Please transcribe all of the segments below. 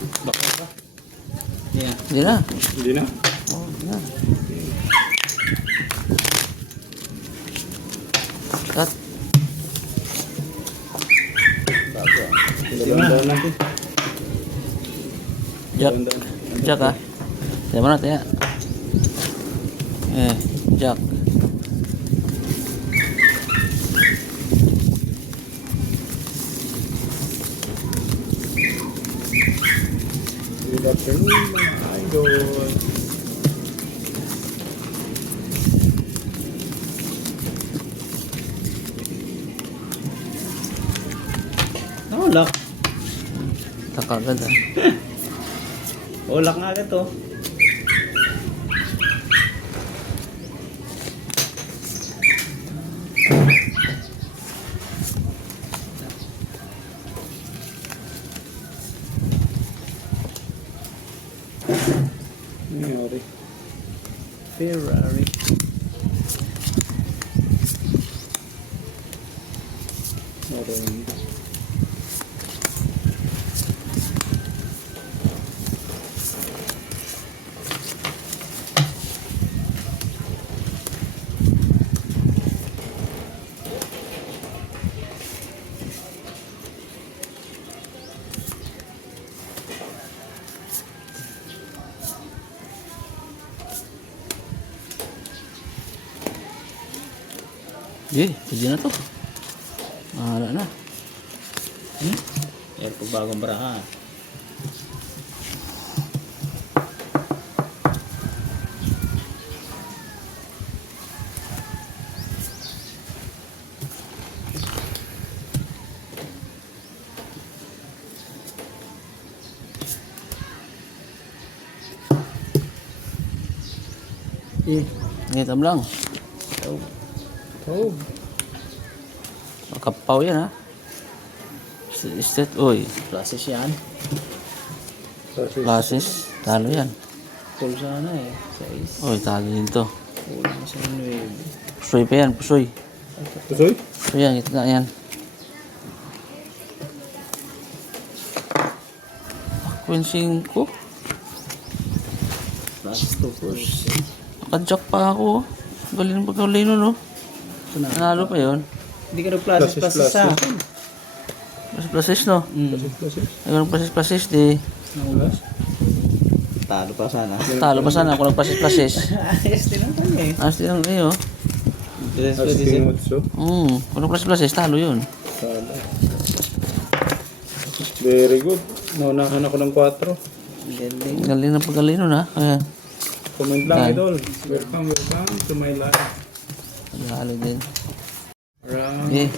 Bakit ba? Yeah. Hindi na. Hindi na. Oh, hindi na. Cut. Bago. Dalawang natin. Jack. Jack ah. Diyan mo natin ya. Jack. Good afternoon mga idol. Oh, lock. Takagad ah. Oh, lock nga agad to. Nangyari. Ferrari. Orange. Hindi, pwede na to. Mahala na. Yan po bagong baraha. Ngitam lang. Oh. Makapaw yan ha. Straight, uy. Process yan. Classes. Talo yan. Full sana eh. Size. Uy, talo din to. Kulang sa 9. Pusoy pa yan, pusoy. Tusoy? Pusoy yan, ito na yan. Queen 5. Plus 2 push. Nakadyak pa ako. Galing pa galing nun, no? Nanalo pa yun. Hindi ka nag-process sa. Plus, no? Ayun, plus, di. Naulas? Talo pa sana. Talo pa sana kung nag-plus. Ayos din ang kanya eh. Ayos din ang iyo. Askimutsu. Kung nag-plus, talo yun. Sala. Very good. Naunahan ako ng 4. Galing. Galing na pagaling nun, ha? Ayan. Comment lang Yan. idol. Welcome to my life. Halo din. Para Eh,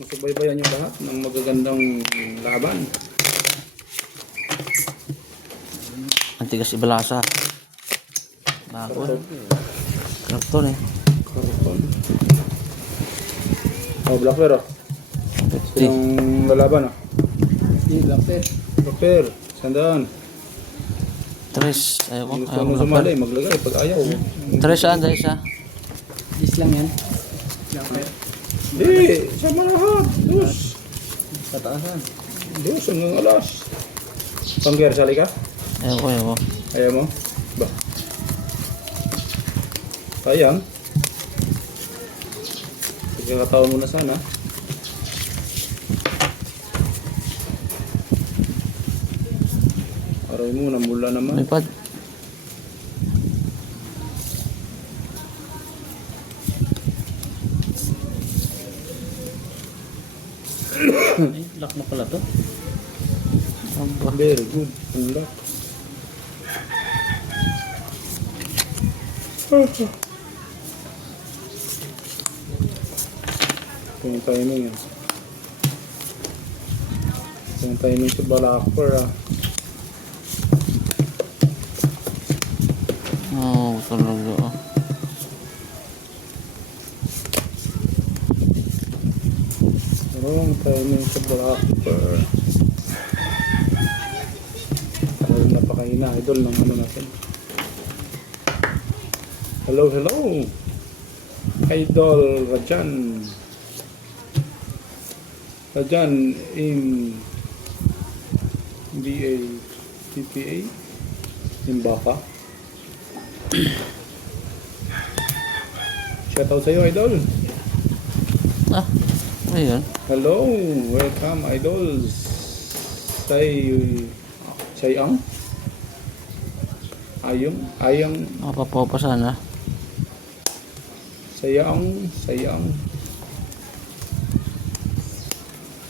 masubaybayan yung lahat ng magagandang laban. antigas ibalasa. Bako. Karton eh. Karton. Oh, Black Bear ah. 50. Yung lalaban ah. Hindi lang pe. Black Bear. Sandaan. Tres. Ayaw ko. Gusto Ayaw mo ko sumali, maglagay pag ayaw. Tres saan, dahil sa? Is lang yan. Lang pe. Di, sama lahat. Dus. Pataasan. Dus hanggang alas. Pangger, sali ka? Ayaw ko. Ayaw mo? Ba? Sayang. Pagkakataon mo na sana. Aray mo, namula naman. May pad. Ay, lock na pala to. Aba. Very good. Ang lock. Ito yung timing yan. Ito yung timing sa Balakper ah. Oo, talaga. Wrong timing sa Balakper. Talagang napakahina idol ng ano natin. Hello, hello! Idol Rajan. Rajan in BA, PPA, Imbaka. Shoutout sa'yo, idol. Ah, ayun. Hello, welcome, idols. Sayang. Ayang. Nakapapopa sana. Sayang.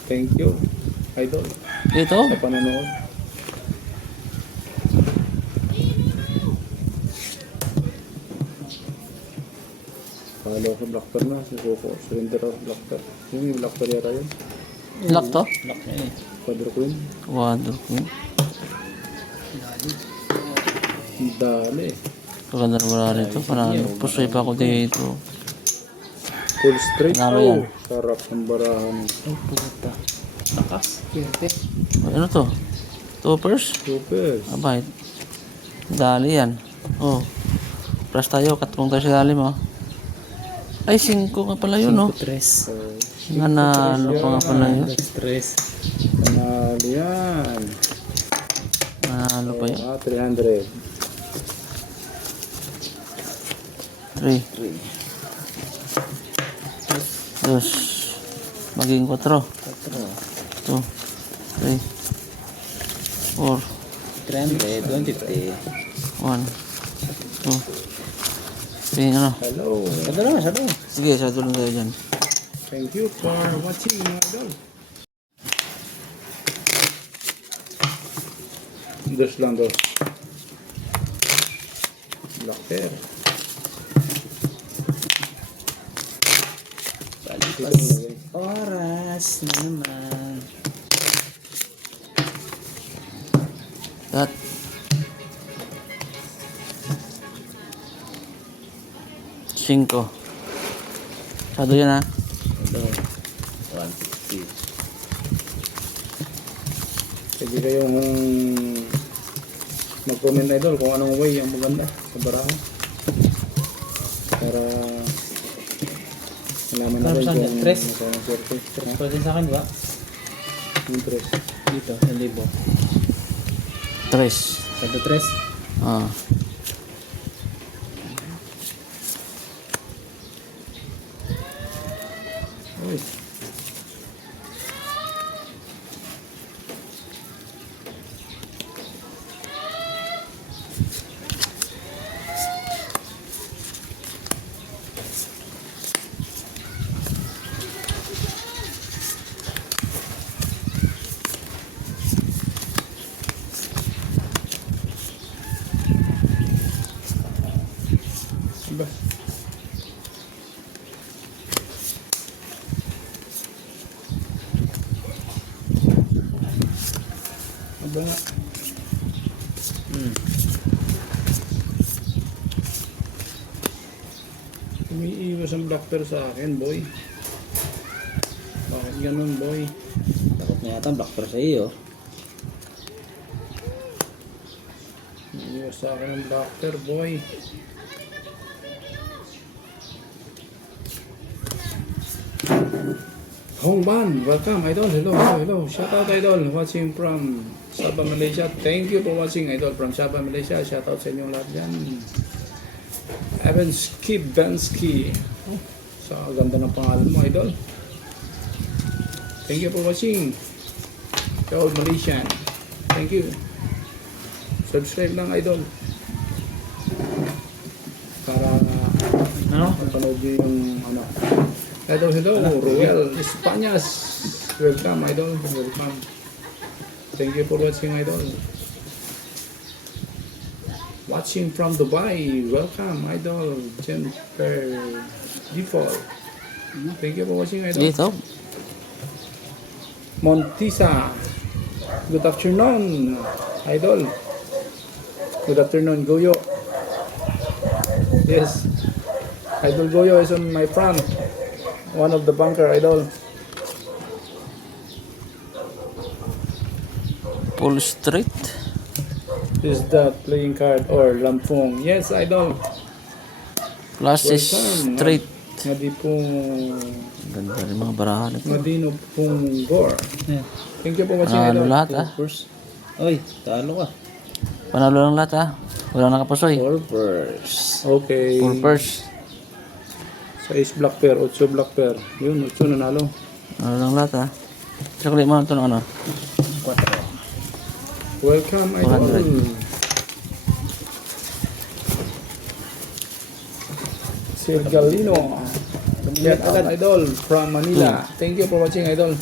Thank you, idol, Dito? sa panonood. Follow ko Blackter na, si Coco. Surrender of Blackter. Yung Blackter yata yun. Lock to? Lock na yun eh. Quadro Queen. Wonder Queen. Dali. Kaganda naman na rin ito. Panalo. Pusoy pa ako dito. Full straight. Panalo Oh, yan. sarap ng barahan. Ay, puta. Lakas. Kerte. Ay, ano to? Toppers? Super. Abay. Dali yan. Oh. Plus tayo. Katlong tayo sa dalim oh. Ay, 5 nga pala yun oh. 5-3. Nanalo pa nga pala yun. 3. Panalo yan. Nanalo pa yun. 300. 3. Dos. Maging 4. 2. 3. 4. 300, 150. 1. 2. 3 ano. Hello. Ganda naman, sabi. Sige, sa tulong tayo dyan. Thank you for watching, mga idol. Dos lang, dos. Blackter. Balipas. Oras na naman. That. Cinco. Sado yan ha. Ito. 150. Pwede kayong mag-comment, idol, kung anong way ang maganda sa barahan. Para malaman Ano natin saan yan? kung Tres? magkano swerte. Ito din sa akin, di ba? Yung tres. Dito, 1,000. 3. Kada 3. Ah. Uy. Diba? Aba nga. Umiiwas ang blackter sa akin, boy. Bakit ganun, boy? Takot na yata ang blackper sa iyo. Umiiwas sa akin ang blackter, boy. Hongban, welcome, idol. Hello. Shout out, idol. Watching from Sabah, Malaysia. Thank you for watching, idol, from Sabah, Malaysia. Shout out sa inyong lahat dyan. Evanski Bansky. Oh, sa ganda ng pangalan mo, idol. Thank you for watching. Shout out, Malaysian. Thank you. Subscribe lang, idol. Para Ano? mapanood nyo yung ano. Hello, Royal Españas. Welcome, idol. Welcome. Thank you for watching, idol. Watching from Dubai. Welcome, idol. Jennifer Default. Thank you for watching, idol. Dito. Montisa. Good afternoon, idol. Good afternoon, Goyo. Yes. Idol Goyo is on my front. One of the bunker, idol. Full straight. Is that playing card or lampong? Yes, idol. Plus is Welcome. straight. Madi pong Ganda rin mga barahan ito. Madino pong gore. Yeah. Thank you for watching, Ano idol. lahat ah. First. Oy, talo ka. Panalo lang lahat ha. Walang nakapusoy. 4 purse. Okay. Full purse. 6 black pair, 8 black pair. Yun, 8 nanalo. Panalo lang lahat ha. Chocolate mo ito ng ano. 4. Welcome, idol. 100. Sir Galino. Shout out, idol, from Manila. Thank you for watching, idol.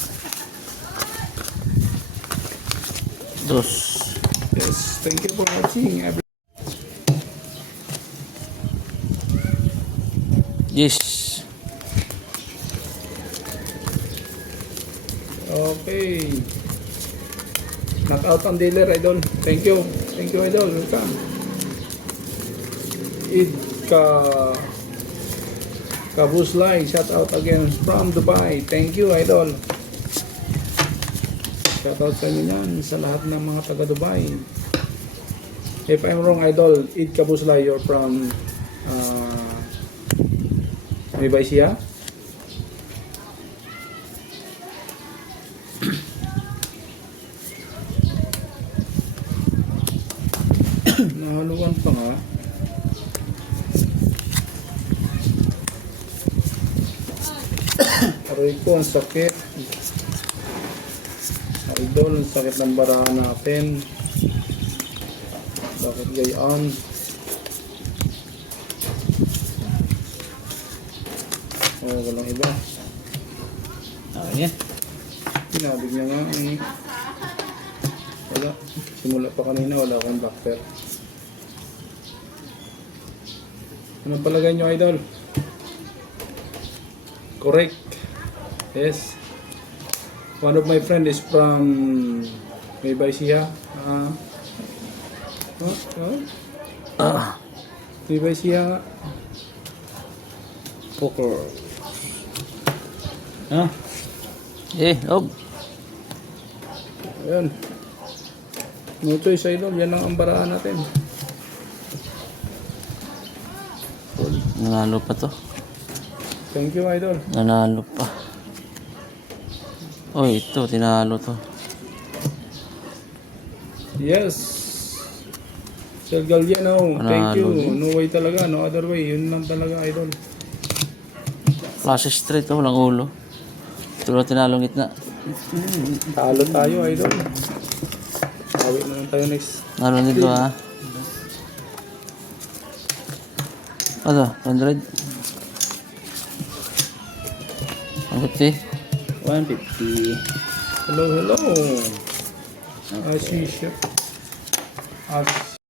Dos. Yes, thank you for watching. Yes. Okay. Knockout ang dealer, idol. Thank you. Thank you, idol. Welcome. Kabuslay, shout out again from Dubai. Thank you, idol. Shout out sa inyo yan, sa lahat ng mga taga Dubai. If I'm wrong, idol, Id Kabuslay, you're from Nueva Ecija? Nahaluan pa nga. Aray ko, ang sakit. Idol, ang sakit ng barahan natin. Bakit gayon? Oh, walang iba. Okay yan. Pinabig niya nga. Wala. Simula pa kanina, wala akong black pair. Anong palagay nyo, idol? Correct. Yes. One of my friend is from Nueva Ecija. Nueva Ecija. Poker. Ha? Eh, oh. Ayan. No choice, idol. Yan ang ambaraan natin. Nanalo pa to. Thank you, idol. Nanalo pa. Oh, ito. Tinalo to. Yes. Sir Galliano, thank you. Panalo din. No way talaga, no other way. Yun lang talaga, idol. Klase straight to. Walang ulo. Ito lang tinalong gitna. Talo tayo, idol. Awi na lang tayo next. Nalo nito ha. Ano? 100? 150? 150. Hello, hello. As usual. As